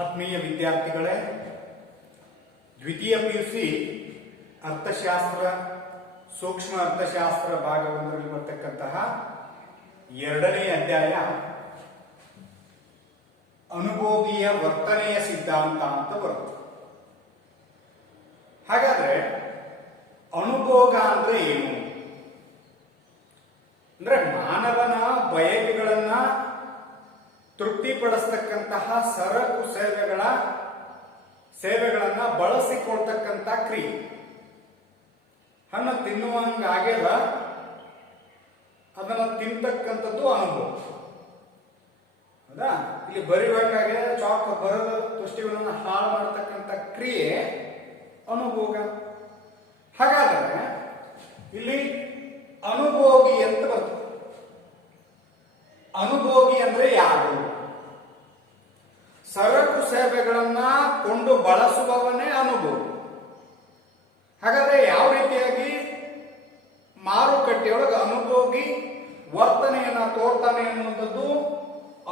ಆತ್ಮೀಯ ವಿದ್ಯಾರ್ಥಿಗಳೇ, ದ್ವಿತೀಯ ಪಿಯುಸಿ ಅರ್ಥಶಾಸ್ತ್ರ ಸೂಕ್ಷ್ಮ ಅರ್ಥಶಾಸ್ತ್ರ ಭಾಗ 1ರಲ್ಲಿ ಬರ್ತಕ್ಕಂತಹ 2ನೇ ಅಧ್ಯಾಯ ಅನುಭೋಗಿಯ ವರ್ತನೆಯ ಸಿದ್ಧಾಂತ ಅಂತ ಬರುತ್ತೆ. ಹಾಗಾದ್ರೆ ಅನುಭೋಗ ಅಂದ್ರೆ ಏನು? ಅಂದ್ರೆ ಮಾನವನ ಬಯಕೆಗಳನ್ನ ತೃಪ್ತಿಪಡಿಸ್ತಕ್ಕಂತಹ ಸರಕು ಸೇವೆಗಳನ್ನ ಬಳಸಿಕೊಳ್ತಕ್ಕಂಥ ಕ್ರಿಯೆ. ಹಣ್ಣು ತಿನ್ನುವಂಗಾಗ್ಯದ, ಅದನ್ನ ತಿಂತಕ್ಕಂಥದ್ದು ಅನುಭವ. ಹೌದಾ? ಇಲ್ಲಿ ಬರಿಬೇಕಾಗಿದೆ, ಚಾಕ್ ಬರದ ತುಷ್ಟಿಗಳನ್ನ ಹಾಳು ಮಾಡತಕ್ಕಂಥ ಕ್ರಿಯೆ ಅನುಭೋಗ. ಹಾಗಾದರೆ ಇಲ್ಲಿ ಅನುಭೋಗಿ ಅಂತ ಬರ್ತದೆ. ಅನುಭೋಗಿ ಅಂದ್ರೆ ಯಾರು? ಸರಕು ಸೇವೆಗಳನ್ನ ಕೊಂಡು ಬಳಸುವವನೇ ಅನುಭೋಗಿ. ಹಾಗಾದ್ರೆ ಯಾವ ರೀತಿಯಾಗಿ ಮಾರುಕಟ್ಟೆಯೊಳಗೆ ಅನುಭೋಗಿ ವರ್ತನೆಯನ್ನ ತೋರ್ತಾನೆ ಅನ್ನುವಂಥದ್ದು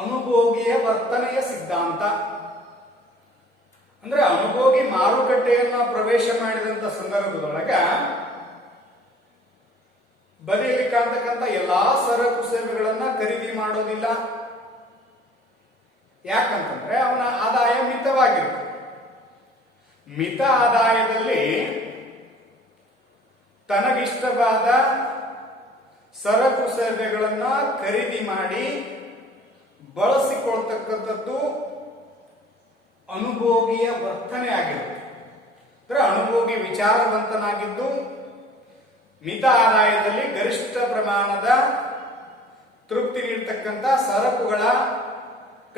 ಅನುಭೋಗಿಯ ವರ್ತನೆಯ ಸಿದ್ಧಾಂತ. ಅಂದ್ರೆ ಅನುಭೋಗಿ ಮಾರುಕಟ್ಟೆಯನ್ನ ಪ್ರವೇಶ ಮಾಡಿದಂತ ಸಂದರ್ಭದೊಳಗ ಬದಿಯಲ್ಲಿ ಕಾಣ್ತಕ್ಕಂಥ ಎಲ್ಲಾ ಸರಕು ಸೇವೆಗಳನ್ನ ಖರೀದಿ ಮಾಡೋದಿಲ್ಲ. ಯಾಕಂತಂದ್ರೆ ಅವನ ಆದಾಯ ಮಿತವಾಗಿರುತ್ತೆ. ಮಿತ ಆದಾಯದಲ್ಲಿ ತನಗಿಷ್ಟವಾದ ಸರಕು ಸೇವೆಗಳನ್ನ ಖರೀದಿ ಮಾಡಿ ಬಳಸಿಕೊಳ್ತಕ್ಕಂಥದ್ದು ಅನುಭೋಗಿಯ ವರ್ತನೆ ಆಗಿರುತ್ತೆ. ಅಂದ್ರೆ ಅನುಭೋಗಿ ವಿಚಾರವಂತನಾಗಿದ್ದು ಮಿತ ಆದಾಯದಲ್ಲಿ ಗರಿಷ್ಠ ಪ್ರಮಾಣದ ತೃಪ್ತಿ ನೀಡತಕ್ಕಂಥ ಸರಕುಗಳ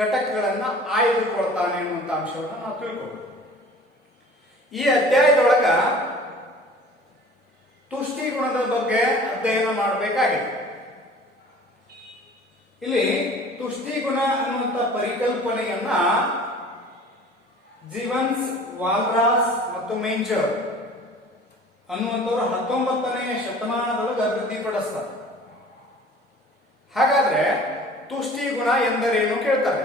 ಘಟಕಗಳನ್ನ ಆಯ್ದುಕೊಳ್ತಾನೆ ಅನ್ನುವಂಥ ಅಂಶವನ್ನು ನಾವು ತಿಳ್ಕೊಬೇಕು. ಈ ಅಧ್ಯಾಯದೊಳಗ ತುಷ್ಟಿ ಗುಣದ ಬಗ್ಗೆ ಅಧ್ಯಯನ ಮಾಡಬೇಕಾಗಿದೆ. ಇಲ್ಲಿ ತುಷ್ಟಿ ಗುಣ ಅನ್ನುವಂಥ ಪರಿಕಲ್ಪನೆಯನ್ನ ಜೀವನ್ಸ್, ವಾಲ್ರಾಸ್ ಮತ್ತು ಮೆಂಜರ್ ಅನ್ನುವಂಥವ್ರು 19ನೇ ಶತಮಾನದೊಳಗೆ ಅಭಿವೃದ್ಧಿಪಡಿಸ್ತಾರೆ. ಹಾಗಾದ್ರೆ ತುಷ್ಟಿ ಗುಣ ಎಂದರೇನು ಕೇಳ್ತಾರೆ.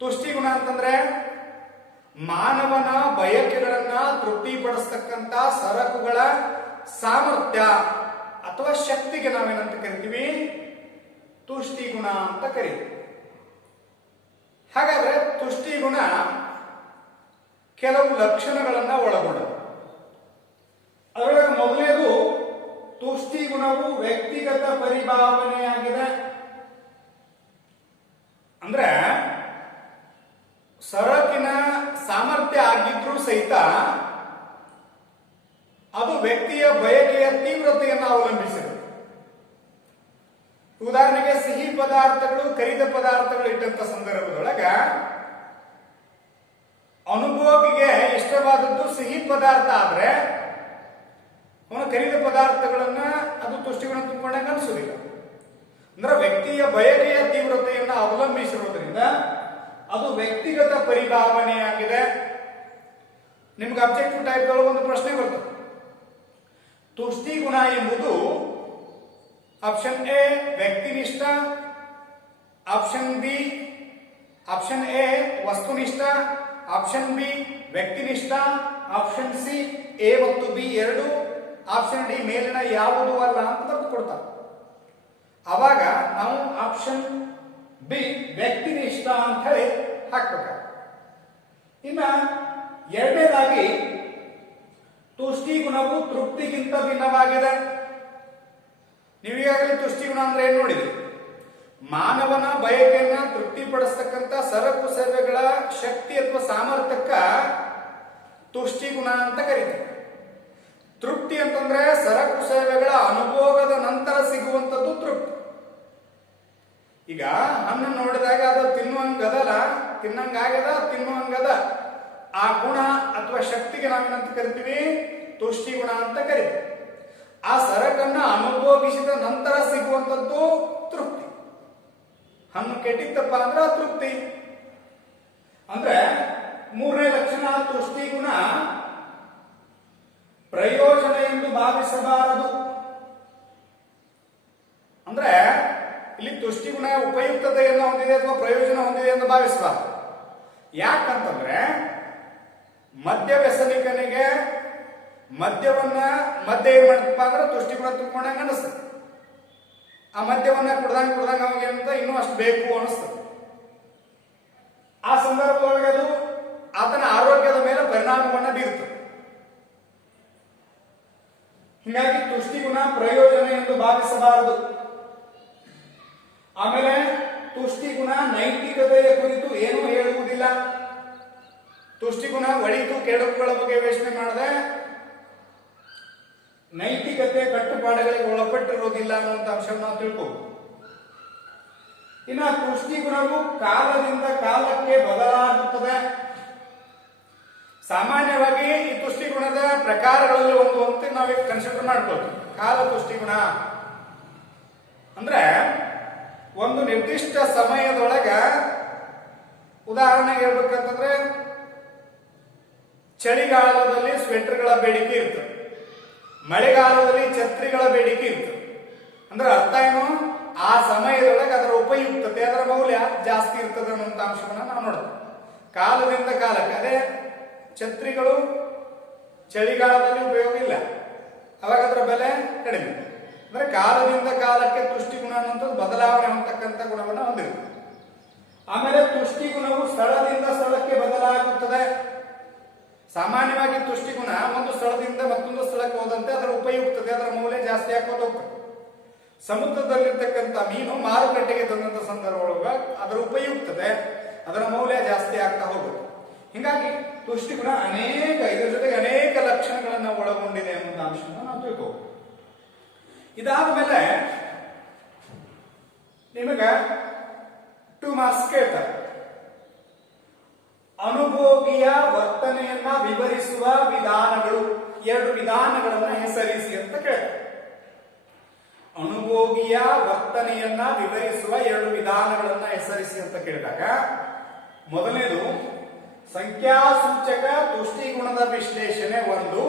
ತುಷ್ಟಿ ಗುಣ ಅಂತಂದ್ರೆ ಮಾನವನ ಬಯಕೆಗಳನ್ನ ತೃಪ್ತಿಪಡಿಸ್ತಕ್ಕಂಥ ಸರಕುಗಳ ಸಾಮರ್ಥ್ಯ ಅಥವಾ ಶಕ್ತಿಗೆ ನಾವೇನಂತ ಕರಿತೀವಿ? ತುಷ್ಟಿ ಗುಣ ಅಂತ ಕರಿತೀವಿ. ಹಾಗಾದ್ರೆ ತುಷ್ಟಿ ಗುಣ ಕೆಲವು ಲಕ್ಷಣಗಳನ್ನ ಒಳಗೊಂಡது. ಅದರೊಳಗೆ ಮೊದಲನೇದು, ತುಷ್ಟಿ ಗುಣವು ವ್ಯಕ್ತಿಗತ ಪರಿಭಾವನೆಯಾಗಿದೆ. ಅಂದ್ರೆ ಸರಕಿನ ಸಾಮರ್ಥ್ಯ ಆಗಿದ್ರೂ ಸಹಿತ ಅದು ವ್ಯಕ್ತಿಯ ಬಯಕೆಯ ತೀವ್ರತೆಯನ್ನು ಅವಲಂಬಿಸಿದೆ. ಉದಾಹರಣೆಗೆ ಸಿಹಿ ಪದಾರ್ಥಗಳು, ಕರಿದ ಪದಾರ್ಥಗಳು ಇಟ್ಟಂತ ಸಂದರ್ಭದೊಳಗ ಅನುಭೋಗಿಗೆ ಇಷ್ಟವಾದದ್ದು ಸಿಹಿ ಪದಾರ್ಥ ಆದ್ರೆ ಅವನ ಕರಿದ ಪದಾರ್ಥಗಳನ್ನ ಅದು ತುಷ್ಟಿಗುಣ ತುಂಬಿಕೊಂಡಂಗೆ ಅನಿಸೋದಿಲ್ಲ. ಅಂದ್ರೆ ವ್ಯಕ್ತಿಯ ಬಯಕೆಯ ತೀವ್ರತೆಯನ್ನು ಅವಲಂಬಿಸಿರುವುದರಿಂದ ಅದು ವ್ಯಕ್ತಿಗತ ಪರಿಭಾವನೆಯಾಗಿದೆ. ನಿಮ್ಗೆ ಅಬ್ಜೆಕ್ಟಿವ್ ಟೈಪ್ ಒಳಗೆ ಒಂದು ಪ್ರಶ್ನೆ ಬರ್ತದೆ. ತುಷ್ಟಿ ಗುಣ ಎಂಬುದು ಆಪ್ಷನ್ ಎ ವ್ಯಕ್ತಿನಿಷ್ಠ, ಆಪ್ಷನ್ ಎ ವಸ್ತುನಿಷ್ಠ, ಆಪ್ಷನ್ ಬಿ ವ್ಯಕ್ತಿನಿಷ್ಠ, ಆಪ್ಷನ್ ಸಿ ಎ ಮತ್ತು ಬಿ ಎರಡು, ಆಪ್ಷನ್ ಡಿ ಮೇಲಿನ ಯಾವುದು ಅಲ್ಲ ಅಂತ ಬರೆದು ಕೊಡ್ತಾರೆ. ಅವಾಗ ನಾವು ಆಪ್ಷನ್ ಬಿ ವ್ಯಕ್ತಿನಿಷ್ಠ ಅಂತ ಹೇಳಿ ಹಾಕ್ಬೇಕ. ಇನ್ನ ಎರಡನೇದಾಗಿ ತುಷ್ಟಿ ಗುಣವು ತೃಪ್ತಿಗಿಂತ ಭಿನ್ನವಾಗಿದೆ. ನೀವು ಈಗಾಗಲೇ ತುಷ್ಟಿ ಗುಣ ಅಂದ್ರೆ ಏನ್ ನೋಡಿದ್ರಿ? ಮಾನವನ ಬಯಕೆಯನ್ನ ತೃಪ್ತಿಪಡಿಸ್ತಕ್ಕಂಥ ಸರಕು ಸೇವೆಗಳ ಶಕ್ತಿ ಅಥವಾ ಸಾಮರ್ಥ್ಯಕ್ಕ ತುಷ್ಟಿ ಗುಣ ಅಂತ ಕರೀತೀವಿ. ತೃಪ್ತಿ ಅಂತಂದ್ರೆ ಸರಕು ಸೇವೆಗಳ ಅನುಭೋಗದ ನಂತರ ಸಿಗುವಂಥದ್ದು ತೃಪ್ತಿ. ಈಗ ಹಣ್ಣು ನೋಡಿದಾಗ ಅದು ತಿನ್ನುವಂಗದ ಆ ಗುಣ ಅಥವಾ ಶಕ್ತಿಗೆ ನಾವೇನಂತ ಕರಿತೀವಿ? ತುಷ್ಟಿ ಗುಣ ಅಂತ ಕರಿತೀವಿ. ಆ ಸರಕನ್ನ ಅನುಭೋಗಿಸಿದ ನಂತರ ಸಿಗುವಂಥದ್ದು ತೃಪ್ತಿ. ಹಣ್ಣು ಕೆಟ್ಟಿತ್ತಪ್ಪ ಅಂದ್ರೆ ತೃಪ್ತಿ. ಅಂದ್ರೆ ಮೂರನೇ ಲಕ್ಷಣ, ತುಷ್ಟಿ ಗುಣ ಪ್ರಯೋಜನ ಎಂದು ಭಾವಿಸಬಾರದು. ಅಂದ್ರೆ ಇಲ್ಲಿ ತುಷ್ಟಿ ಗುಣ ಉಪಯುಕ್ತತೆಯನ್ನು ಹೊಂದಿದೆ ಅಥವಾ ಪ್ರಯೋಜನ ಹೊಂದಿದೆ ಎಂದು ಭಾವಿಸಬಾರದು. ಯಾಕಂತಂದ್ರೆ ಮದ್ಯ ವ್ಯಸನಿಕನಿಗೆ ಮದ್ಯ ಏನ್ ಮಾಡ್ತಪ್ಪ ಅಂದ್ರೆ ತುಷ್ಟಿಗುಣ ತುಂಬಿಕೊಂಡಂಗ ಅನಿಸ್ತದೆ. ಆ ಮದ್ಯವನ್ನ ಕುಡ್ದಂಗ ಅವಾಗೇನಂತ ಇನ್ನೂ ಅಷ್ಟು ಬೇಕು ಅನಿಸ್ತದೆ. ಆ ಸಂದರ್ಭದೊಳಗೆ ಅದು ಆತನ ಆರೋಗ್ಯದ ಮೇಲೆ ಪರಿಣಾಮವನ್ನ ಬೀರುತ್ತದೆ. ಹೀಗಾಗಿ ತುಷ್ಟಿಗುಣ ಪ್ರಯೋಜನ ಎಂದು ಭಾವಿಸಬಾರದು. ಆಮೇಲೆ ತುಷ್ಟಿಗುಣ ನೈತಿಕತೆಯ ಕುರಿತು ಏನೂ ಹೇಳುವುದಿಲ್ಲ. ತುಷ್ಟಿಗುಣ ಒಳಿತು ಕೆಡುಕುಗಳ ಬಗ್ಗೆ ಯೋಚನೆ ಮಾಡದೆ ನೈತಿಕತೆ ಕಟ್ಟುಪಾಡುಗಳಿಗೆ ಒಳಪಟ್ಟಿರುವುದಿಲ್ಲ ಅನ್ನುವಂಥ ಅಂಶವನ್ನು ನಾವು ತಿಳ್ಕೋಬಹುದು. ಇನ್ನು ತುಷ್ಟಿಗುಣವು ಕಾಲದಿಂದ ಕಾಲಕ್ಕೆ ಬದಲಾಗುತ್ತದೆ. ಸಾಮಾನ್ಯವಾಗಿ ಈ ತುಷ್ಟಿಗುಣದ ಪ್ರಕಾರಗಳಲ್ಲಿ ಒಂದು ಅಂತ ನಾವು ಕನ್ಸಿಡರ್ ಮಾಡ್ಬೋದು. ಕಾಲ ತುಷ್ಟಿಗುಣ ಅಂದ್ರೆ ಒಂದು ನಿರ್ದಿಷ್ಟ ಸಮಯದೊಳಗ, ಉದಾಹರಣೆಗೆ ಹೇಳ್ಬೇಕಂತಂದ್ರೆ ಚಳಿಗಾಲದಲ್ಲಿ ಸ್ವೆಟರ್ಗಳ ಬೇಡಿಕೆ ಇರ್ತದೆ, ಮಳೆಗಾಲದಲ್ಲಿ ಛತ್ರಿಗಳ ಬೇಡಿಕೆ ಇರ್ತದೆ. ಅಂದ್ರೆ ಅರ್ಥ ಏನು, ಆ ಸಮಯದೊಳಗೆ ಅದರ ಉಪಯುಕ್ತತೆ, ಅದರ ಮೌಲ್ಯ ಜಾಸ್ತಿ ಇರ್ತದೆ ಅನ್ನುವಂಥ ಅಂಶವನ್ನ ನಾವು ನೋಡ್ತೇವೆ. ಕಾಲದಿಂದ ಕಾಲಕ್ಕೆ ಅದೇ ಛತ್ರಿಗಳು ಚಳಿಗಾಲದಲ್ಲಿ ಉಪಯೋಗ ಇಲ್ಲ, ಅವಾಗ ಅದರ ಬೆಲೆ ಕಡಿಮೆ. ಅಂದ್ರೆ ಕಾಲದಿಂದ ಕಾಲಕ್ಕೆ ತುಷ್ಟಿಗುಣ ಅನ್ನುವಂಥದ್ದು ಬದಲಾವಣೆ ಹೊಂದತಕ್ಕಂಥ ಗುಣವನ್ನು ಹೊಂದಿರುತ್ತೆ. ಆಮೇಲೆ ತುಷ್ಟಿಗುಣವು ಸ್ಥಳದಿಂದ ಸ್ಥಳಕ್ಕೆ ಬದಲಾಗುತ್ತದೆ. ಸಾಮಾನ್ಯವಾಗಿ ತುಷ್ಟಿಗುಣ ಒಂದು ಸ್ಥಳದಿಂದ ಮತ್ತೊಂದು ಸ್ಥಳಕ್ಕೆ ಹೋದಂತೆ ಅದರ ಉಪಯುಕ್ತತೆ, ಅದರ ಮೌಲ್ಯ ಜಾಸ್ತಿ ಆಗ್ತಾ ಹೋಗ್ತದೆ. ಸಮುದ್ರದಲ್ಲಿರ್ತಕ್ಕಂಥ ಮೀನು ಮಾರುಕಟ್ಟೆಗೆ ತಂದಂತ ಸಂದರ್ಭದೊಳಗ ಅದರ ಉಪಯುಕ್ತತೆ, ಅದರ ಮೌಲ್ಯ ಜಾಸ್ತಿ ಆಗ್ತಾ ಹೋಗುತ್ತೆ. ಹೀಗಾಗಿ ತುಷ್ಟಿಗುಣ ಇದರ ಜೊತೆಗೆ ಅನೇಕ ಲಕ್ಷಣಗಳನ್ನು ಒಳಗೊಂಡಿದೆ ಅನ್ನುವಂಥ ಅಂಶವನ್ನು ನಾವು ತಿಳ್ಕೋಬಹುದು. ಇದಾದ ಮೇಲೆ ನಿಮಗ 2 ಮಾರ್ಕ್ಸ್ ಕೇಳ್ತಾರೆ. ಅನುಭೋಗಿಯ ವರ್ತನೆಯನ್ನ ವಿವರಿಸುವ ವಿಧಾನಗಳು, 2 ವಿಧಾನಗಳನ್ನ ಹೆಸರಿಸಿ ಅಂತ ಕೇಳ್ತಾರೆ. ಅನುಭೋಗಿಯ ವರ್ತನೆಯನ್ನ ವಿವರಿಸುವ 2 ವಿಧಾನಗಳನ್ನ ಹೆಸರಿಸಿ ಅಂತ ಕೇಳಿದಾಗ, ಮೊದಲನೇದು ಸಂಖ್ಯಾಸೂಚಕ ತುಷ್ಟಿಗುಣದ ವಿಶ್ಲೇಷಣೆ 1,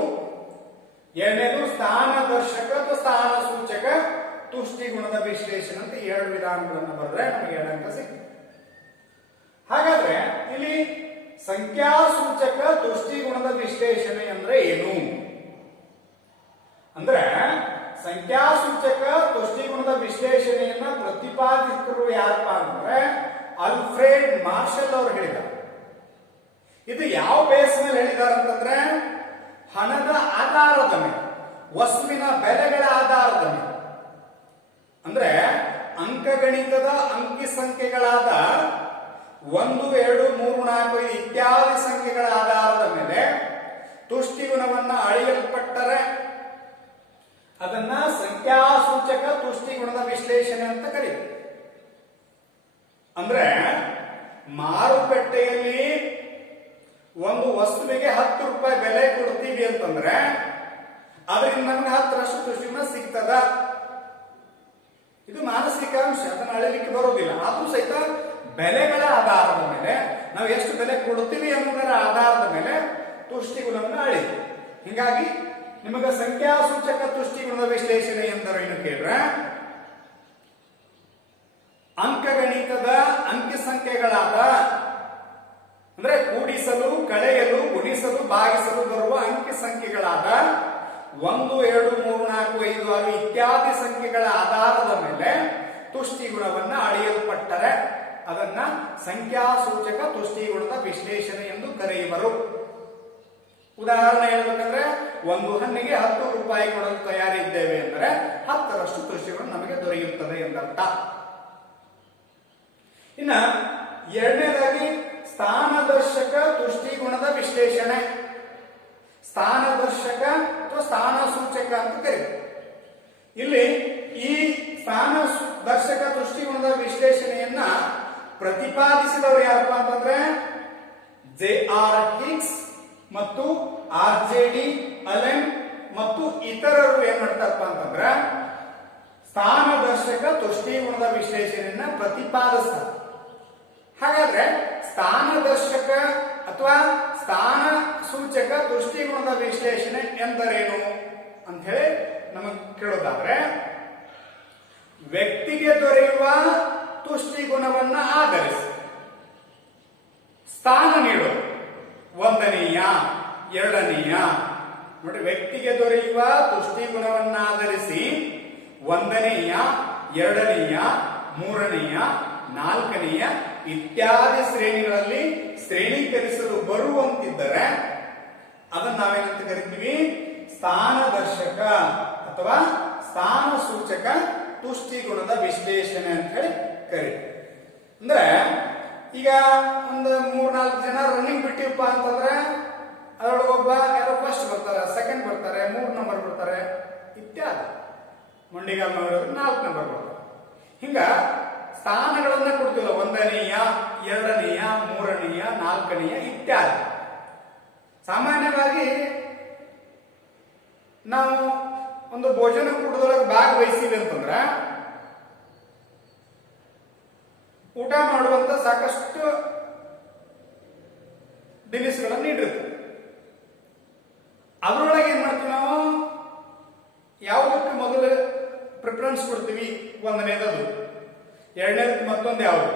ಎರಡನೇದು ಸ್ಥಾನದರ್ಶಕ ಅಥವಾ ಸ್ಥಾನ ಸೂಚಕ ತುಷ್ಟಿಗುಣದ ವಿಶ್ಲೇಷಣೆ ಅಂತ 2 ವಿಧಾನಗಳನ್ನು ಬರೆದ್ರೆ ನಮಗೆ 2 ಅಂಕ ಸಿಗ್ತದೆ. ಹಾಗಾದ್ರೆ ಇಲ್ಲಿ ಸಂಖ್ಯಾಸೂಚಕ ತುಷ್ಟಿಗುಣದ ವಿಶ್ಲೇಷಣೆ ಅಂದ್ರೆ ಏನು ಅಂದ್ರೆ, ಸಂಖ್ಯಾಸೂಚಕ ತುಷ್ಟಿಗುಣದ ವಿಶ್ಲೇಷಣೆಯನ್ನ ಪ್ರತಿಪಾದಿಸಿದರು ಯಾರಪ್ಪ ಅಂದ್ರೆ ಅಲ್ಫ್ರೆಡ್ ಮಾರ್ಷಲ್ ಅವರು ಹೇಳಿದ್ದಾರೆ. ಇದು ಯಾವ ಬೇಸ್ ಮೇಲೆ ಹೇಳಿದ್ದಾರೆ ಅಂತಂದ್ರೆ, ಹಣದ ಆಧಾರದ ಮೇಲೆ, ವಸ್ತುವಿನ ಬೆಲೆಗಳ ಆಧಾರದ ಮೇಲೆ, ಅಂದ್ರೆ ಅಂಕಗಣಿತದ ಅಂಕಿ ಸಂಖ್ಯೆಗಳಾದ 1, 2, 3, 4, 5 ಇತ್ಯಾದಿ ಸಂಖ್ಯೆಗಳ ಆಧಾರದ ಮೇಲೆ ತುಷ್ಟಿಗುಣವನ್ನ ಅಳೆಯಲ್ಪಟ್ಟರೆ ಅದನ್ನ ಸಂಖ್ಯಾಸೂಚಕ ತುಷ್ಟಿಗುಣದ ವಿಶ್ಲೇಷಣೆ ಅಂತ ಕರೀತಾರೆ. ಅಂದ್ರೆ ಮಾರುಕಟ್ಟೆಯಲ್ಲಿ ಒಂದು ವಸ್ತುವಿಗೆ 10 ರೂಪಾಯಿ ಬೆಲೆ ಕೊಡ್ತೀವಿ ಅಂತಂದ್ರೆ ಅದರಿಂದ ನಮ್ಗೆ 10ರಷ್ಟು ತುಷ್ಟಿಗುಣ ಸಿಗ್ತದ. ಇದು ಮಾನಸಿಕ ಅಂಶ, ಅದನ್ನ ಅಳಿಲಿಕ್ಕೆ ಬರೋದಿಲ್ಲ. ಆದ್ರೂ ಸಹಿತ ಬೆಲೆಗಳ ಆಧಾರದ ಮೇಲೆ, ನಾವು ಎಷ್ಟು ಬೆಲೆ ಕೊಡ್ತೀವಿ ಅನ್ನೋದರ ಆಧಾರದ ಮೇಲೆ ತುಷ್ಟಿಗುಣವನ್ನು ಅಳಿತೀವಿ. ಹೀಗಾಗಿ ನಿಮಗೆ ಸಂಖ್ಯಾಸೂಚಕ ತುಷ್ಟಿಗುಣದ ವಿಶ್ಲೇಷಣೆ ಎಂದರೇನು ಕೇಳಿದ್ರೆ, ಅಂಕಗಣಿತದ ಅಂಕಿ ಸಂಖ್ಯೆಗಳಾದ, ಅಂದ್ರೆ ಕೂಡಿಸಲು, ಕಳೆಯಲು, ಗುಣಿಸಲು, ಭಾಗಿಸಲು ಬರುವ ಅಂಕಿ ಸಂಖ್ಯೆಗಳಾದ 1, 2, 3, 4, 5, 6 ಇತ್ಯಾದಿ ಸಂಖ್ಯೆಗಳ ಆಧಾರದ ಮೇಲೆ ತುಷ್ಟಿಗುಣವನ್ನ ಅಳೆಯಲ್ಪಟ್ಟರೆ ಅದನ್ನ ಸಂಖ್ಯಾಸೂಚಕ ತುಷ್ಟಿಗುಣದ ವಿಶ್ಲೇಷಣೆ ಎಂದು ಕರೆಯುವರು. ಉದಾಹರಣೆ ಹೇಳ್ಬೇಕಂದ್ರೆ, ಒಂದು ಹಣ್ಣಿಗೆ 10 ರೂಪಾಯಿ ಕೊಡಲು ತಯಾರಿದ್ದೇವೆ ಅಂದರೆ 10ರಷ್ಟು ತುಷ್ಟಿಗುಣ ನಮಗೆ ದೊರೆಯುತ್ತದೆ ಎಂದರ್ಥ. ಇನ್ನ ಎರಡನೇದಾಗಿ ಸ್ಥಾನದರ್ಶಕ ತುಷ್ಟಿಗುಣದ ವಿಶ್ಲೇಷಣೆ. ಸ್ಥಾನದರ್ಶಕ ಅಥವಾ ಸ್ಥಾನ ಸೂಚಕ ಅಂತ ಕರೀತಾರೆ. ಇಲ್ಲಿ ಈ ಸ್ಥಾನದರ್ಶಕ ತುಷ್ಟಿಗುಣದ ವಿಶ್ಲೇಷಣೆಯನ್ನ ಪ್ರತಿಪಾದಿಸಿದವರು ಯಾರಪ್ಪ ಅಂತಂದ್ರೆ ಜೆ.ಆರ್. ಹಿಗ್ಸ್ ಮತ್ತು ಆರ್.ಜೆ.ಡಿ. ಅಲೆನ್ ಮತ್ತು ಇತರರು ಏನ್ ಮಾಡ್ತಾರಪ್ಪ ಅಂತಂದ್ರೆ ಸ್ಥಾನದರ್ಶಕ ತುಷ್ಟಿಗುಣದ ವಿಶ್ಲೇಷಣೆಯನ್ನ ಪ್ರತಿಪಾದಿಸ್ತಾರೆ. ಹಾಗಾದ್ರೆ ಸ್ಥಾನದರ್ಶಕ ಅಥವಾ ಸ್ಥಾನ ಸೂಚಕ ತುಷ್ಟಿಗುಣದ ವಿಶ್ಲೇಷಣೆ ಎಂದರೇನು ಅಂತ ಹೇಳಿ ನಮಗೆ ಕೇಳೋದಾದ್ರೆ, ವ್ಯಕ್ತಿಗೆ ದೊರೆಯುವ ತುಷ್ಟಿಗುಣವನ್ನ ಆಧರಿಸಿ ಸ್ಥಾನ ನೀಡೋದು. ಒಂದನೆಯ, ಎರಡನೆಯ. ನೋಡಿ, ವ್ಯಕ್ತಿಗೆ ದೊರೆಯುವ ತುಷ್ಟಿಗುಣವನ್ನಾಧರಿಸಿ ಒಂದನೆಯ, ಎರಡನೆಯ, ಮೂರನೆಯ, ನಾಲ್ಕನೆಯ ಇತ್ಯಾದಿ ಶ್ರೇಣಿಗಳಲ್ಲಿ ಶ್ರೇಣೀಕರಿಸಲು ಬರುವಂತಿದ್ದರೆ ಅದನ್ನ ನಾವೇನಂತ ಕರಿತೀವಿ? ಸ್ಥಾನದರ್ಶಕ ಅಥವಾ ಸ್ಥಾನ ಸೂಚಕ ತುಷ್ಟಿಗುಣದ ವಿಶ್ಲೇಷಣೆ ಅಂತ ಹೇಳಿ ಕರೀತೀವಿ. ಅಂದ್ರೆ ಈಗ ಒಂದು 3-4 ಜನ ರನ್ನಿಂಗ್ ಬಿಟ್ಟಿವಪ್ಪ ಅಂತಂದ್ರೆ ಅದರೊಳಗೆ ಒಬ್ಬ ಯಾರೋ ಫಸ್ಟ್ ಬರ್ತಾರೆ, ಸೆಕೆಂಡ್ ಬರ್ತಾರೆ, 3 ನಂಬರ್ ಬರ್ತಾರೆ ಇತ್ಯಾದಿ. ಮಂಡಿಗಾಲ್ 4 ನಂಬರ್ ಬರ್ತಾರೆ. ಹಿಂಗ ಸ್ಥಾನಗಳನ್ನ ಕೊಡ್ತಿಲ್ಲ. ಒಂದನೆಯ, ಎರಡನೆಯ, ಮೂರನೆಯ, ನಾಲ್ಕನೆಯ ಇತ್ಯಾದಿ. ಸಾಮಾನ್ಯವಾಗಿ ನಾವು ಒಂದು ಭೋಜನ ಕೂಟದೊಳಗೆ ಭಾಗವಹಿಸಿವಿ ಅಂತಂದ್ರೆ ಊಟ ಮಾಡುವಂತ ಸಾಕಷ್ಟು ದಿನಸುಗಳನ್ನು ನೀಡಿರುತ್ತೆ. ಅದರೊಳಗೆ ಏನ್ ಮಾಡ್ತೀವಿ ನಾವು? ಯಾವುದಕ್ಕೆ ಮೊದಲು ಪ್ರಿಫರೆನ್ಸ್ ಕೊಡ್ತೀವಿ? ಒಂದನೇದದು. ಎರಡನೇದಕ್ಕೆ ಮತ್ತೊಂದು ಯಾವುದು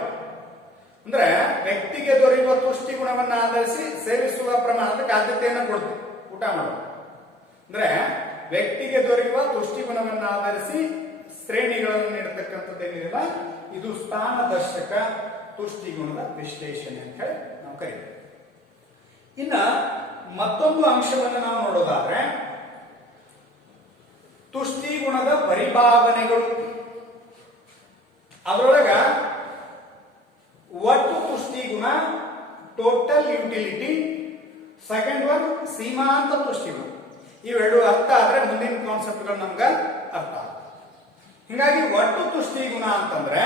ಅಂದ್ರೆ ವ್ಯಕ್ತಿಗೆ ದೊರೆಯುವ ತುಷ್ಟಿಗುಣವನ್ನು ಆಧರಿಸಿ ಸೇವಿಸುವ ಪ್ರಮಾಣಕ್ಕೆ ಆದ್ಯತೆಯನ್ನು ಕೊಡ್ತೀವಿ ಊಟ ಮಾಡುವ. ಅಂದ್ರೆ ವ್ಯಕ್ತಿಗೆ ದೊರೆಯುವ ತುಷ್ಟಿಗುಣವನ್ನು ಆಧರಿಸಿ ಶ್ರೇಣಿಗಳನ್ನು ನೀಡತಕ್ಕಂಥದ್ದೇನಿಲ್ಲ, ಇದು ಸ್ಥಾನದರ್ಶಕ ತುಷ್ಟಿಗುಣದ ವಿಶ್ಲೇಷಣೆ ಅಂತ ಹೇಳಿ ನಾವು ಕರೀತೀವಿ. ಇನ್ನ ಮತ್ತೊಂದು ಅಂಶವನ್ನು ನಾವು ನೋಡೋದಾದ್ರೆ ತುಷ್ಟಿಗುಣದ ಪರಿಭಾವನೆಗಳು. ಅದರೊಳಗ ಒಟ್ಟು ತುಷ್ಟಿಗುಣ, ಟೋಟಲ್ ಯುಟಿಲಿಟಿ, ಸೆಕೆಂಡ್ ಒನ್ ಸೀಮಾಂತ ತುಷ್ಟಿಗುಣ. ಇವೆರಡು ಅರ್ಥ ಆದ್ರೆ ಮುಂದಿನ ಕಾನ್ಸೆಪ್ಟ್ಗಳು ನಮ್ಗೆ ಅರ್ಥ ಆಗುತ್ತೆ. ಹಿಂಗಾಗಿ ಒಟ್ಟು ತುಷ್ಟಿಗುಣ ಅಂತಂದ್ರೆ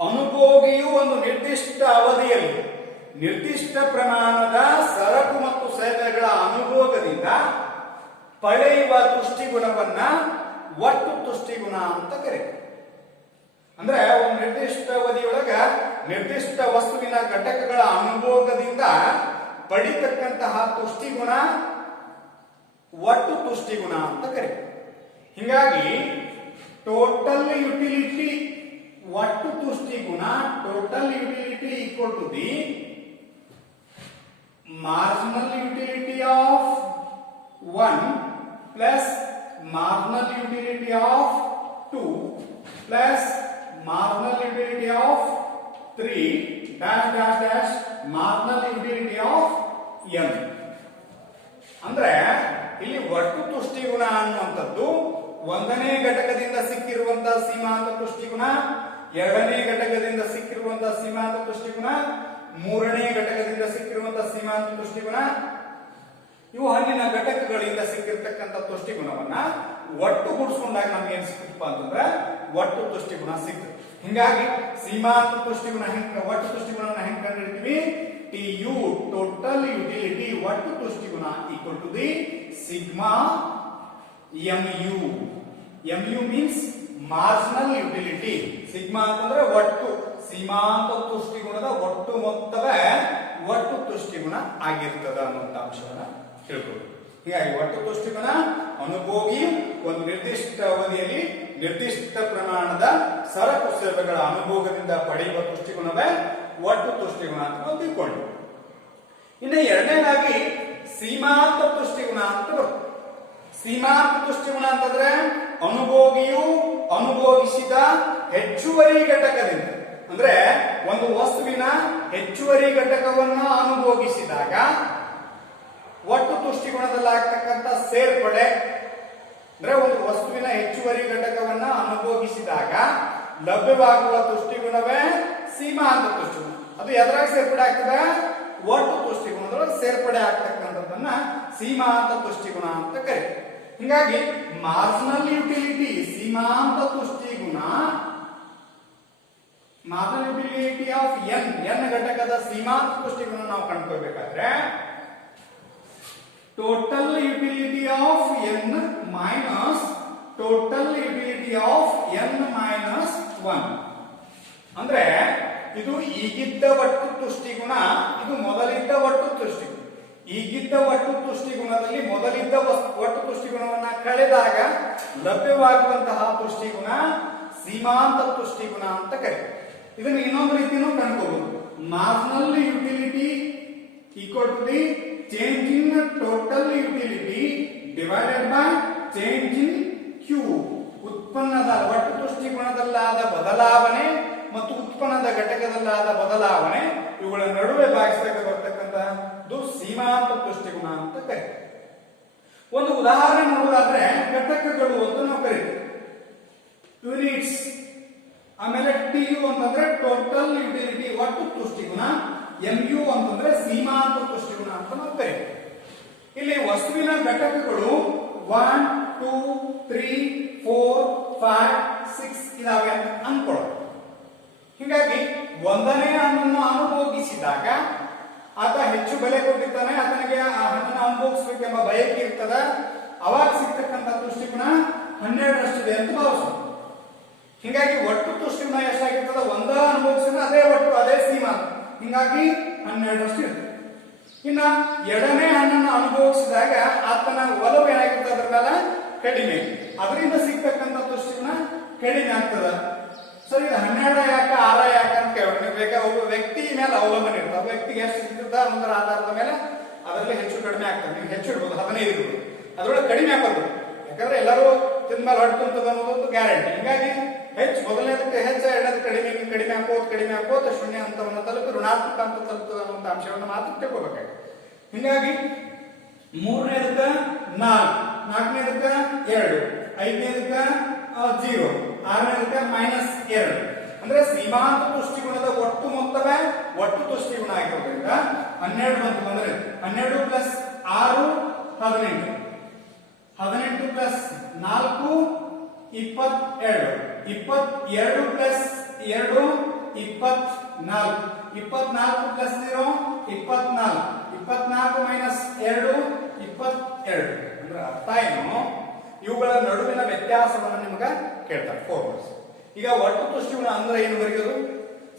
ಅನುಭೋಗಿಯು ಒಂದು ನಿರ್ದಿಷ್ಟ ಅವಧಿಯಲ್ಲಿ ನಿರ್ದಿಷ್ಟ ಪ್ರಮಾಣದ ಸರಕು ಮತ್ತು ಸೇವೆಗಳ ಅನುಭೋಗದಿಂದ ಪಡೆಯುವ ತುಷ್ಟಿಗುಣವನ್ನ ಒಟ್ಟು ತುಷ್ಟಿಗುಣ ಅಂತ ಕರೀತಾರೆ. ಅಂದ್ರೆ ಒಂದು ನಿರ್ದಿಷ್ಟ ಅವಧಿಯೊಳಗ ನಿರ್ದಿಷ್ಟ ವಸ್ತುವಿನ ಘಟಕಗಳ ಅನುಭೋಗದಿಂದ ಪಡಿತಕ್ಕಂತಹ ತುಷ್ಟಿಗುಣ ಒಟ್ಟು ತುಷ್ಟಿಗುಣ ಅಂತ ಕರೀತಾರೆ. ಹಿಂಗಾಗಿ ಟೋಟಲ್ ಯುಟಿಲಿಟಿ ಒಟ್ಟು ತುಷ್ಟಿಗುಣ, total utility equal to the marginal utility of 1 plus marginal utility of 2 plus marginal utility of 3 dash dash dash marginal utility of n. ಅಂದ್ರೆ ಇಲ್ಲಿ ಒಟ್ಟು ತುಷ್ಟಿಗುಣ ಅನ್ನುವಂಥದ್ದು ಒಂದನೇ ಘಟಕದಿಂದ ಸಿಕ್ಕಿರುವಂತಹ ಸೀಮಾಂತ ತುಷ್ಟಿಗುಣ, ಎರಡನೇ ಘಟಕದಿಂದ ಸಿಕ್ಕಿರುವಂತಹ ಸೀಮಾಂತ ತುಷ್ಟಿಗುಣ, ಮೂರನೇ ಘಟಕದಿಂದ ಸಿಕ್ಕಿರುವಂತಹ ಸೀಮಾಂತ ತುಷ್ಟಿಗುಣ, ಇವು ಹಣ್ಣಿನ ಘಟಕಗಳಿಂದ ಸಿಕ್ಕಿರ್ತಕ್ಕಂಥ ತುಷ್ಟಿಗುಣವನ್ನ ಒಟ್ಟು ಕೂಡಿಸ್ಕೊಂಡಾಗ ನಮ್ಗೆ ಏನ್ ಸಿಕ್ಕಪ್ಪ ಅಂತಂದ್ರೆ ಒಟ್ಟು ತುಷ್ಟಿಗುಣ ಸಿಕ್ತದೆ. ಹಿಂಗಾಗಿ ಸೀಮಾಂತ ತುಷ್ಟಿಗುಣ ಒಟ್ಟು ತುಷ್ಟಿಗುಣವನ್ನ ಹೆಂಗ್ ಕಂಡುಹಿಡಿತೀವಿ? TU ಟೋಟಲ್ ಯುಟಿಲಿಟಿ ಒಟ್ಟು ತುಷ್ಟಿಗುಣ equal to the sigma MU. MU means marginal utility. Sigma ಅಂತಂದ್ರೆ ಒಟ್ಟು ಸೀಮಾಂತ ತುಷ್ಟಿಗುಣದ ಒಟ್ಟು ಮೊತ್ತವೇ ಒಟ್ಟು ತುಷ್ಟಿಗುಣ ಆಗಿರ್ತದ ಅನ್ನುವಂತ ಅಂಶವನ್ನ ತಿಳ್ಕೊಳ್ಳಿ. ಹೀಗಾಗಿ ಒಟ್ಟು ತುಷ್ಟಿಗುಣ ಅನುಭೋಗಿ ಒಂದು ನಿರ್ದಿಷ್ಟ ಅವಧಿಯಲ್ಲಿ ನಿರ್ದಿಷ್ಟ ಪ್ರಮಾಣದ ಸರಕು ಸೇವೆಗಳ ಅನುಭೋಗದಿಂದ ಪಡೆಯುವ ತುಷ್ಟಿಗುಣವೇ ಒಟ್ಟು ತುಷ್ಟಿಗುಣ ಅಂತ ತಿಳ್ಕೊಂಡು. ಇನ್ನು ಎರಡನೇದಾಗಿ ಸೀಮಾಂತ ತುಷ್ಟಿಗುಣ ಅಂತ ಬರುತ್ತೆ. ಸೀಮಾಂತ ತುಷ್ಟಿಗುಣ ಅಂತಂದ್ರೆ ಅನುಭೋಗಿಯು ಅನುಭೋಗಿಸಿದ ಹೆಚ್ಚುವರಿ ಘಟಕದಿಂದ, ಅಂದ್ರೆ ಒಂದು ವಸ್ತುವಿನ ಹೆಚ್ಚುವರಿ ಘಟಕವನ್ನು ಅನುಭೋಗಿಸಿದಾಗ ಒಟ್ಟು ತುಷ್ಟಿಗುಣದಲ್ಲಾಗ್ತಕ್ಕಂಥ ಸೇರ್ಪಡೆ, ಅಂದ್ರೆ ಒಂದು ವಸ್ತುವಿನ ಹೆಚ್ಚುವರಿ ಘಟಕವನ್ನ ಅನುಭೋಗಿಸಿದಾಗ ಲಭ್ಯವಾಗುವ ತುಷ್ಟಿಗುಣವೇ ಸೀಮಾಂತ ತುಷ್ಟಿಗುಣ. ಅದು ಎದರಾಗ ಸೇರ್ಪಡೆ ಆಗ್ತದೆ? ಒಟ್ಟು ತುಷ್ಟಿಗುಣದೊಳಗೆ ಸೇರ್ಪಡೆ ಆಗ್ತಕ್ಕಂಥದ್ದನ್ನ ಸೀಮಾಂತ ತುಷ್ಟಿಗುಣ ಅಂತ ಕರೀತಾರೆ. ಹಿಂಗಾಗಿ ಮಾರ್ಜಿನಲ್ ಯುಟಿಲಿಟಿ ಸೀಮಾಂತ ತುಷ್ಟಿಗುಣ, ಮಾರ್ಜಿನಲ್ ಯುಟಿಲಿಟಿ ಆಫ್ n ಘಟಕದ ಸೀಮಾಂತ ತುಷ್ಟಿಗುಣ ನಾವು ಕಂಡುಕೊಳ್ಬೇಕಾದ್ರೆ total utility of n minus total utility of n minus 1. ಅಂದ್ರೆ ಇದು ಈಗಿದ್ದ ಒಟ್ಟು ತುಷ್ಟಿಗುಣ, ಇದು ಮೊದಲಿದ್ದ ಒಟ್ಟು ತುಷ್ಟಿಗುಣ. ಈಗಿದ್ದ ಒಟ್ಟು ತುಷ್ಟಿಗುಣದಲ್ಲಿ ಮೊದಲಿದ್ದ ಒಟ್ಟು ತುಷ್ಟಿಗುಣವನ್ನ ಕಳೆದಾಗ ಲಭ್ಯವಾಗುವಂತಹ ತುಷ್ಟಿಗುಣ ಸೀಮಾಂತ ತುಷ್ಟಿಗುಣ ಅಂತ ಕರೀತಾರೆ. ಇದನ್ನು ಇನ್ನೊಂದು ರೀತಿಯೂ ಕಂಡುಕೋಬಹುದು. marginal utility equal to the change in total utility divided by change in Q. ಉತ್ಪನ್ನದ ಒಟ್ಟು ತುಷ್ಟಿಗುಣದಲ್ಲಾದ ಬದಲಾವಣೆ ಮತ್ತು ಉತ್ಪನ್ನದ ಘಟಕದಲ್ಲಾದ ಬದಲಾವಣೆ ಇವುಗಳ ನಡುವೆ ಭಾಗಿಸಿದಾಗ ಬರ್ತಕ್ಕಂಥದ್ದು ಸೀಮಾಂತ ತುಷ್ಟಿಗುಣ ಅಂತ ಕರೀತೀವಿ. ಒಂದು ಉದಾಹರಣೆ ನೋಡೋದಾದ್ರೆ ಘಟಕಗಳು ಅಂತ ನಾವು ಕರೀತೀವಿ, ಯೂನಿಟ್ಸ್. ಆಮೇಲೆ TU ಅಂತಂದ್ರೆ ಟೋಟಲ್ ಯುಟಿಲಿಟಿ ಒಟ್ಟು ತುಷ್ಟಿಗುಣ, MU ಅಂತಂದ್ರೆ ಸೀಮಾಂತ ತುಷ್ಟಿಗುಣ ಅಂತ ನಾವು ಕರೀತೀವಿ. ಇಲ್ಲಿ ವಸ್ತುವಿನ ಘಟಕಗಳು 1 2 3 4 5 6 ಇದಾವೆ ಅಂತ ಅನ್ಕೊಳ್ಳೋಣ. ಹೀಗಾಗಿ ಒಂದನೇ ಹಣ್ಣನ್ನು ಅನುಭೋಗಿಸಿದಾಗ ಆತ ಹೆಚ್ಚು ಬೆಲೆ ಕೊಟ್ಟಿರ್ತಾನೆ, ಆತನಿಗೆ ಆ ಹಣ್ಣನ್ನು ಅನುಭವಿಸಬೇಕೆಂಬ ಬಯಕೆ ಇರ್ತದ, ಅವಾಗ ಸಿಗ್ತಕ್ಕಂಥ ತುಷ್ಟಿಗುಣ 12ರಷ್ಟಿದೆ ಅಂತ ಭಾವಿಸೋಣ. ಹೀಗಾಗಿ ಒಟ್ಟು ತುಷ್ಟಿಗುಣ ಎಷ್ಟಾಗಿರ್ತದ, ಒಂದ ಅನುಭವಿಸಿದ್ರೆ ಅದೇ ಒಟ್ಟು, ಅದೇ ಸೀಮಾಂತ, ಹೀಗಾಗಿ 12ರಷ್ಟು ಇರ್ತದೆ. ಇನ್ನ ಎರಡನೇ ಹಣ್ಣನ್ನು ಅನುಭವಿಸಿದಾಗ ಆತನ ಒಲವು ಏನಾಗಿರ್ತದೆ, ಅದರ ಮೇಲೆ ಕಡಿಮೆ, ಅದರಿಂದ ಸಿಗ್ತಕ್ಕಂಥ ತುಷ್ಟಿಗುಣ ಕಡಿಮೆ ಆಗ್ತದ. ಸರಿ, 12 ಯಾಕ 6 ಯಾಕ ಅಂತ ಕೇಳಬೇಕು. ಒಬ್ಬ ವ್ಯಕ್ತಿ ಮೇಲೆ ಅವಲಂಬನೆ ಇರ್ತದೆ, ವ್ಯಕ್ತಿಗೆ ಎಷ್ಟು ಸಿಗ್ತದ ಅನ್ನೋದರ ಆಧಾರದ ಮೇಲೆ ಅದರಲ್ಲಿ ಹೆಚ್ಚು ಕಡಿಮೆ ಆಗ್ತದೆ. ನೀವು ಹೆಚ್ಚು ಇಡ್ಬೋದು, 15 ಇರ್ಬೋದು, ಅದರೊಳಗೆ ಕಡಿಮೆ ಹಾಕೋದು, ಯಾಕಂದ್ರೆ ಎಲ್ಲರೂ ತಿಂದ ಮೇಲೆ ಹೊಡ್ತಂತದ ಅನ್ನೋದೊಂದು ಗ್ಯಾರಂಟಿ. ಹೀಗಾಗಿ ಹೆಚ್ಚು ಮೊದಲನೇದಕ್ಕೆ ಹೆಚ್ಚು, ಎರಡನೇದು ಕಡಿಮೆ ಹಾಕೋತ ಶೂನ್ಯ ಹಂತವನ್ನು ತಲುಪಿ ಋಣಾತ್ಮಕ ಹಂತ ತಲುಪುತ್ತದೆ ಅನ್ನುವಂಥ ಅಂಶವನ್ನು ಮಾತ್ರ ತಿಳ್ಕೋಬೇಕಾಗಿದೆ. ಹೀಗಾಗಿ ಮೂರನೇದಕ್ಕ 4, ನಾಲ್ಕನೇದಕ್ಕ 2, ಐದನೇದಕ್ಕ 0, ಆರನೇದಕ್ಕ -2. ಅಂದ್ರೆ ಸೀಮಾಂತ ತುಷ್ಟಿಗುಣದ ಒಟ್ಟು ಮೊತ್ತವೇ ಒಟ್ಟು ತುಷ್ಟಿಗುಣ ಆಗಿರೋದ್ರಿಂದ 12 ಬಂತು. ಅಂದ್ರೆ 12 + 6 18, 18 + 4 22, 22 + 2 24, 24 + 0 24, 24 - 2 22. ಅಂದ್ರೆ ಅರ್ಥ ಏನು, ಇವುಗಳ ನಡುವಿನ ವ್ಯತ್ಯಾಸವನ್ನು ನಿಮಗೆ ಕೇಳ್ತಾರೆ ಫಾರ್ಮುಲಾಸ್. ಈಗ ಒಟ್ಟು ತುಷ್ಟಿಗುಣ ಅಂದ್ರೆ ಏನು ಬರೆಯೋದು,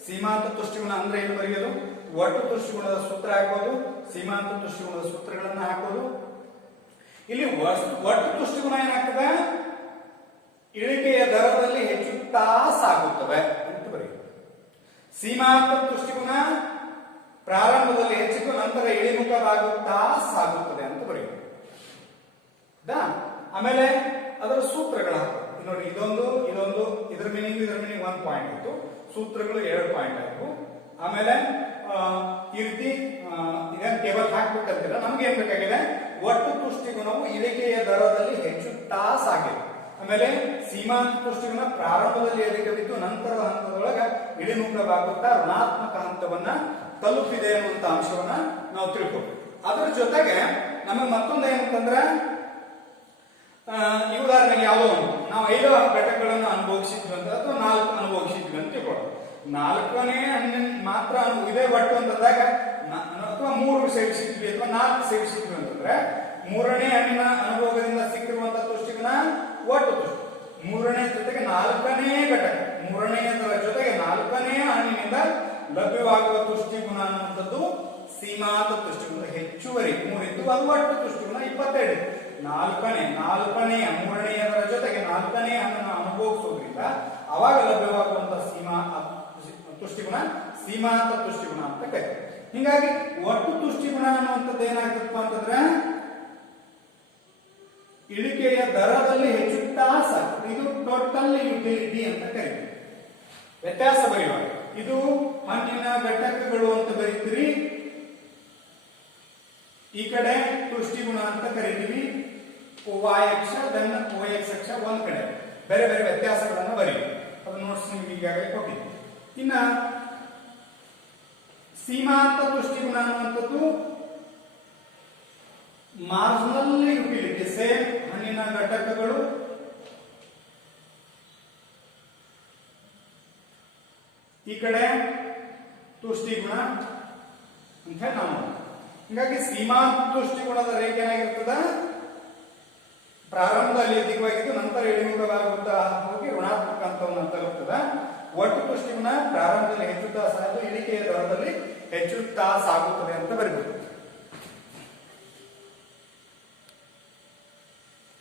ಸೀಮಾಂತ ತುಷ್ಟಿಗುಣ ಅಂದ್ರೆ ಏನು ಬರೆಯೋದು, ಒಟ್ಟು ತುಷ್ಟಿಗುಣದ ಸೂತ್ರ ಹಾಕೋದು, ಸೀಮಾಂತ ತುಷ್ಟಿಗುಣದ ಸೂತ್ರಗಳನ್ನು ಹಾಕೋದು. ಇಲ್ಲಿ ಒಟ್ಟು ತುಷ್ಟಿಗುಣ ಏನಾಗ್ತದೆ, ಇಳಿಕೆಯ ದರದಲ್ಲಿ ಹೆಚ್ಚುತ್ತಾ ಸಾಗುತ್ತವೆ ಅಂತ ಬರೆಯುವುದು. ಸೀಮಾಂತ ತುಷ್ಟಿಗುಣ ಪ್ರಾರಂಭದಲ್ಲಿ ಹೆಚ್ಚಿದ್ದು ನಂತರ ಇಳಿಮುಖವಾಗುತ್ತಾ ಸಾಗುತ್ತದೆ ಅಂತ ಬರೆಯುವುದು. ಆಮೇಲೆ ಅದರ ಸೂತ್ರಗಳ ನೋಡಿ, ಇದೊಂದು ಇದರ ಮೀನಿಂಗ್ 1 ಪಾಯಿಂಟ್ ಇತ್ತು, ಸೂತ್ರಗಳು 2 ಪಾಯಿಂಟ್ ಆಯ್ತು. ಆಮೇಲೆ ಈ ರೀತಿ ಇದನ್ನ ಟೇಬಲ್ ಹಾಕ್ಬೇಕಂತಿಲ್ಲ, ನಮ್ಗೆ ಏನ್ ಬೇಕಾಗಿದೆ, ಒಟ್ಟು ತುಷ್ಟಿಗುಣವು ಇಳಿಕೆಯ ದರದಲ್ಲಿ ಹೆಚ್ಚುತ್ತಾ ಸಾಗಿದೆ. ಆಮೇಲೆ ಸೀಮಾಂತ ತುಷ್ಟಿಗುಣ ಪ್ರಾರಂಭದಲ್ಲಿ ಅಧಿಕವಿದ್ದು ನಂತರದ ಹಂತದೊಳಗೆ ಇಳಿಮುಖವಾಗುತ್ತಾ ಋಣಾತ್ಮಕ ಹಂತವನ್ನ ತಲುಪಿದೆ ಅನ್ನುವಂತ ಅಂಶವನ್ನ ನಾವು ತಿಳ್ಕೊಬೇಕು. ಅದರ ಜೊತೆಗೆ ನಮಗೆ ಮತ್ತೊಂದು ಏನಂತಂದ್ರೆ, ಈ ಉದಾಹರಣೆಗೆ ಯಾವುದೋ ಒಂದು ನಾವು 5 ಘಟಕಗಳನ್ನು ಅನುಭವಿಸಿದ್ವಿ ಅಂತ, ಅಥವಾ 4 ಅನುಭವಿಸಿದ್ವಿ ಅಂತ ತಿಳ್ಕೊಳ್ಳೋದು. 4ನೇ ಹಣ್ಣಿನ ಮಾತ್ರ ಇದೇ ಒಟ್ಟು ಅಂತಂದಾಗ, ಅಥವಾ 3 ಸೇವಿಸಿದ್ವಿ ಅಥವಾ 4 ಸೇವಿಸಿದ್ವಿ ಅಂತಂದ್ರೆ 3ನೇ ಹಣ್ಣಿನ ಅನುಭವದಿಂದ ಸಿಕ್ಕಿರುವಂತಹ ತುಷ್ಟಿಗುಣ ಒಟ್ಟು ತುಷ್ಟಿ. 3ನೇ ಜೊತೆಗೆ 4ನೇ ಘಟಕ, 3ನೇದರ ಜೊತೆಗೆ 4ನೇ ಹಣ್ಣಿನಿಂದ ಲಭ್ಯವಾಗುವ ತುಷ್ಟಿಗುಣ ಅನ್ನುವಂಥದ್ದು ಸೀಮಾಂತ ತುಷ್ಟಿಗುಣ. ಹೆಚ್ಚುವರಿ 3 ಇದ್ದು ಅದು ಒಟ್ಟು ತುಷ್ಟಿಗುಣ 22. 4ನೇ 3ನೇದರ ಜೊತೆಗೆ 4ನೇ ಹಣ್ಣನ್ನು ಅನುಭವಿಸೋದ್ರಿಂದ ಅವಾಗ ಲಭ್ಯವಾಗುವಂತಹ ತುಷ್ಟಿಗುಣ ಸೀಮಾಂತ ತುಷ್ಟಿಗುಣ ಅಂತ ಕರೀತೀವಿ. ಹೀಗಾಗಿ ಒಟ್ಟು ತುಷ್ಟಿಗುಣ ಅನ್ನುವಂಥದ್ದು ಏನಾಗ್ತಪ್ಪ ಅಂತಂದ್ರೆ, ಇಳಿಕೆಯ ದರದಲ್ಲಿ ಹೆಚ್ಚುತ್ತಾ ಸಾಕು. ಇದು ಟೋಟಲ್ ಯುಟಿಲಿಟಿ ಅಂತ ಕರೀತೀವಿ. ವ್ಯತ್ಯಾಸ ಬರೆಯುವಾಗ ಇದು ಹಣ್ಣಿನ ಘಟಕಗಳು ಅಂತ ಬರೀತೀರಿ, ಈ ಕಡೆ ತುಷ್ಟಿಗುಣ ಅಂತ ಕರಿತೀವಿ. y ಅಕ್ಷ ದನ್ನ OX ಅಕ್ಷ ಒಂದ್ ಕಡೆ, ಬೇರೆ ಬೇರೆ ವ್ಯತ್ಯಾಸಗಳನ್ನು ಬರೀವಿ. ಅದನ್ನ ನೋಟ್ಸ್ ನಿಮ್ಗೆ ಈಗಾಗಲೇ ಕೊಟ್ಟಿದ್ವಿ. ಇನ್ನ ಸೀಮಾಂತ ತುಷ್ಟಿಗುಣ ಅನ್ನುವಂಥದ್ದು ಮಾರ್ಜಿನಲ್ ಯುಟಿಲಿಟಿ, ಸೇಮ್ ಹಣ್ಣಿನ ಘಟಕಗಳು ಈ ಕಡೆ ತುಷ್ಟಿಗುಣ ಅಂತ ನಾವು. ಹೀಗಾಗಿ ಸೀಮಾಂತ ತುಷ್ಟಿಗುಣದ ರೇಖೆ ಏನಾಗಿರ್ತದ, ಪ್ರಾರಂಭದಲ್ಲಿ ಅಧಿಕವಾಗಿದ್ದು ನಂತರ ಇಳಿಮುಖವಾಗುತ್ತಾ ಹೋಗಿ ಋಣಾತ್ಮಕ ಹಂತವನ್ನು ತಲುಪ್ತದ. ಒಟ್ಟು ತುಷ್ಟಿಗುಣ ಪ್ರಾರಂಭದಲ್ಲಿ ಹೆಚ್ಚುತ್ತಾ ಸಾಗದು, ಇಳಿಕೆಯ ದರದಲ್ಲಿ ಹೆಚ್ಚುತ್ತಾ ಸಾಗುತ್ತದೆ ಅಂತ ಬರೀಬಹುದು.